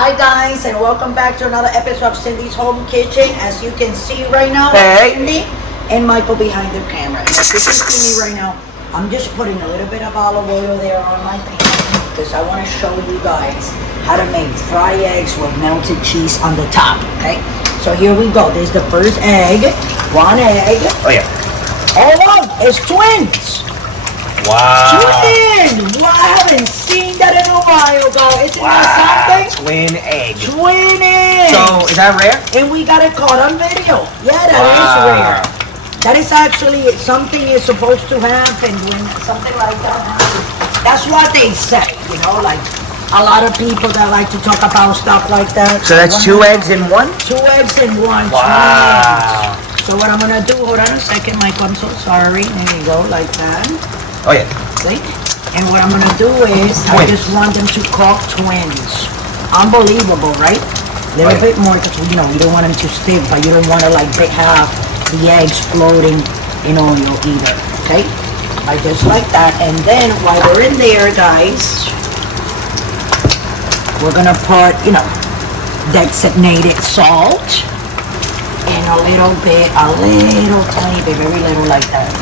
Hi guys, and welcome back to another episode of Cindy's Home Kitchen. As you can see right now, hey. Cindy and Michael behind the camera. And as you can see me right now, I'm just putting a little bit of olive oil there on my pan because I want to show you guys how to make fried eggs with melted cheese on the top, okay? So here we go. There's the first egg, one egg. Oh yeah. Oh look, it's twins. Wow. Twin! Wow, I haven't seen that in a while, guys. Isn't that something? Twin egg. Twin eggs. So, is that rare? And we got it caught on video. Yeah, that is rare. That is actually something you're supposed to happen when something like that happens. That's what they say, you know, like a lot of people that like to talk about stuff like that. So that's two eggs in one? 2 eggs in one. Wow. So what I'm going to do, hold on a second, Michael, I'm so sorry. There you go, like that. Oh yeah. See? And what I'm going to do is, I just want them to cook twins. Unbelievable, right? A little bit more, because, you know, you don't want them to stick, but you don't want to, like, have the eggs floating in oil either, okay? Like, just like that. And then, while they're in there, guys, we're going to put, you know, designated salt and a little tiny bit, very little like that,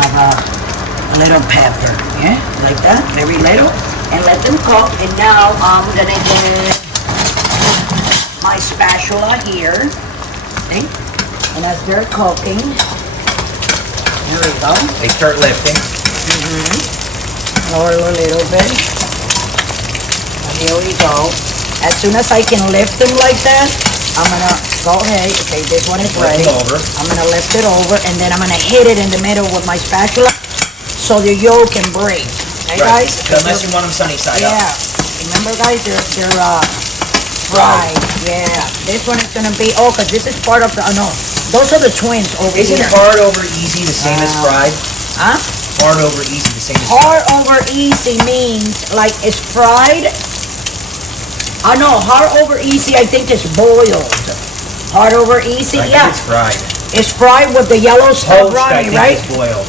of a little pepper, yeah, like that, very little, and let them cook. And now I'm gonna get my spatula here, okay? And as they're cooking, here we go. They start lifting. Lower a little bit. And here we go. As soon as I can lift them like that, I'm gonna go ahead. Okay, this one is ready. I'm gonna lift it over, and then I'm gonna hit it in the middle with my spatula, so the yolk can break. Okay, guys? Unless you want them sunny side up. Yeah. Remember, guys, they're fried. Yeah. This one is gonna be, because this is part of the, no, those are the twins over here. Isn't hard over easy the same as fried? Huh? Hard over easy the same as hard over easy means, like, it's fried. I know, hard over easy, I think it's boiled. Hard over easy, I think it's fried. It's fried with the yellow stuff running, right? It's boiled.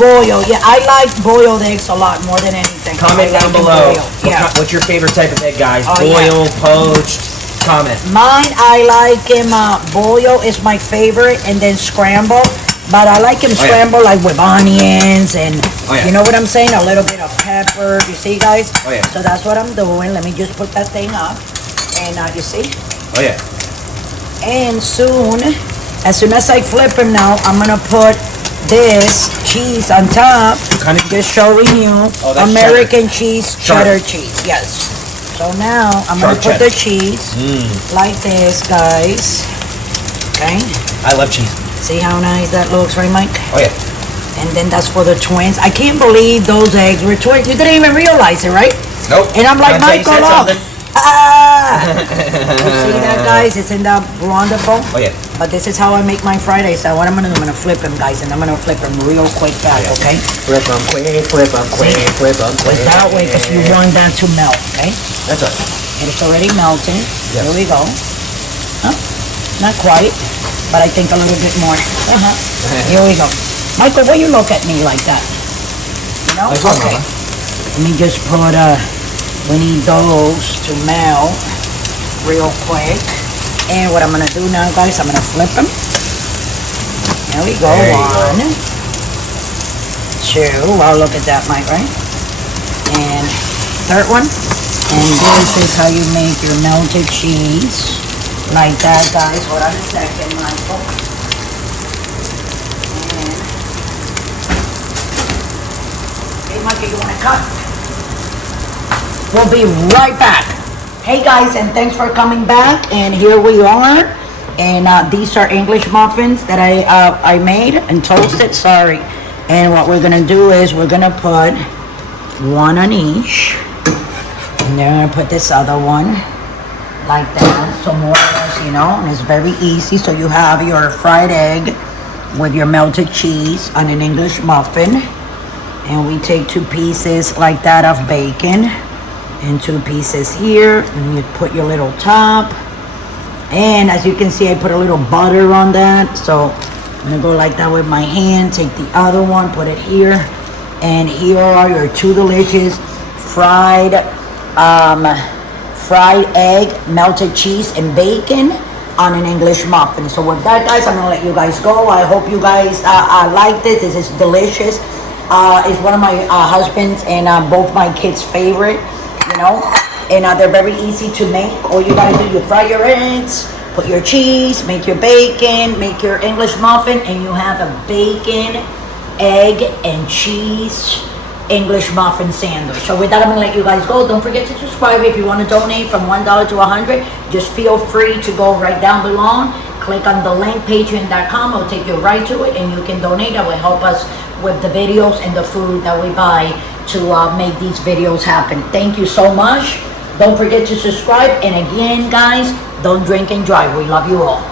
Boil, yeah, I like boiled eggs a lot more than anything. Comment down below. Yeah. What's your favorite type of egg, guys? Oh, boiled, poached. Comment. Mine, I like him boil is my favorite, and then scramble. But I like him scramble like with onions and you know what I'm saying? A little bit of pepper. You see, guys? Oh yeah. So that's what I'm doing. Let me just put that thing up, and you see? Oh yeah. And as soon as I flip him now, I'm gonna put this cheese on top, just showing you American cheese, cheddar cheese, yes. So now I'm gonna put the cheese like this, guys. Okay. I love cheese. See how nice that looks, right, Mike? Oh yeah. And then that's for the twins. I can't believe those eggs were twins. You didn't even realize it, right? Nope. And I'm like, Michael, look. You see that, guys? Isn't that wonderful? Oh yeah. But this is how I make my Fridays. So what I'm gonna do, I'm gonna flip them, guys, and I'm gonna flip them real quick back, okay? Flip them quick, flip them quick, flip them quick. That way, because you want that to melt, okay? That's right. And it's already melting. Yes. Here we go. Huh? Not quite, but I think a little bit more. Here we go. Michael, why you look at me like that? You know? Okay. Let me just put we need those to melt real quick. And what I'm gonna do now, guys, I'm gonna flip them. There we go. One, two. Wow, look at that, Mike, right? And third one. And this is how you make your melted cheese. Like that, guys. Hold on a second, Michael. And hey, Michael, you wanna cut? We'll be right back. Hey guys, and thanks for coming back. And here we are. And these are English muffins that I made and toasted. Sorry. And what we're gonna do is we're gonna put one on each, and then I'm gonna put this other one like that. So more or less, you know, and it's very easy. So you have your fried egg with your melted cheese on an English muffin, and we take 2 pieces like that of bacon. And 2 pieces here, and you put your little top. And as you can see, I put a little butter on that. So I'm gonna go like that with my hand, take the other one, put it here. And here are your 2 delicious fried fried egg, melted cheese, and bacon on an English muffin. So with that, guys, I'm gonna let you guys go. I hope you guys like this. This is delicious. It's one of my husband's and both my kids' favorite, you know. And they're very easy to make. All you gotta do, you fry your eggs, put your cheese, make your bacon, make your English muffin, and you have a bacon, egg, and cheese English muffin sandwich. So with that, I'm gonna let you guys go. Don't forget to subscribe. If you want to donate from $1 to $100, just feel free to go right down below. Click on the link, patreon.com. It'll take you right to it, and you can donate. That will help us with the videos and the food that we buy to make these videos happen. Thank you so much. Don't forget to subscribe. And again, guys, don't drink and drive. We love you all.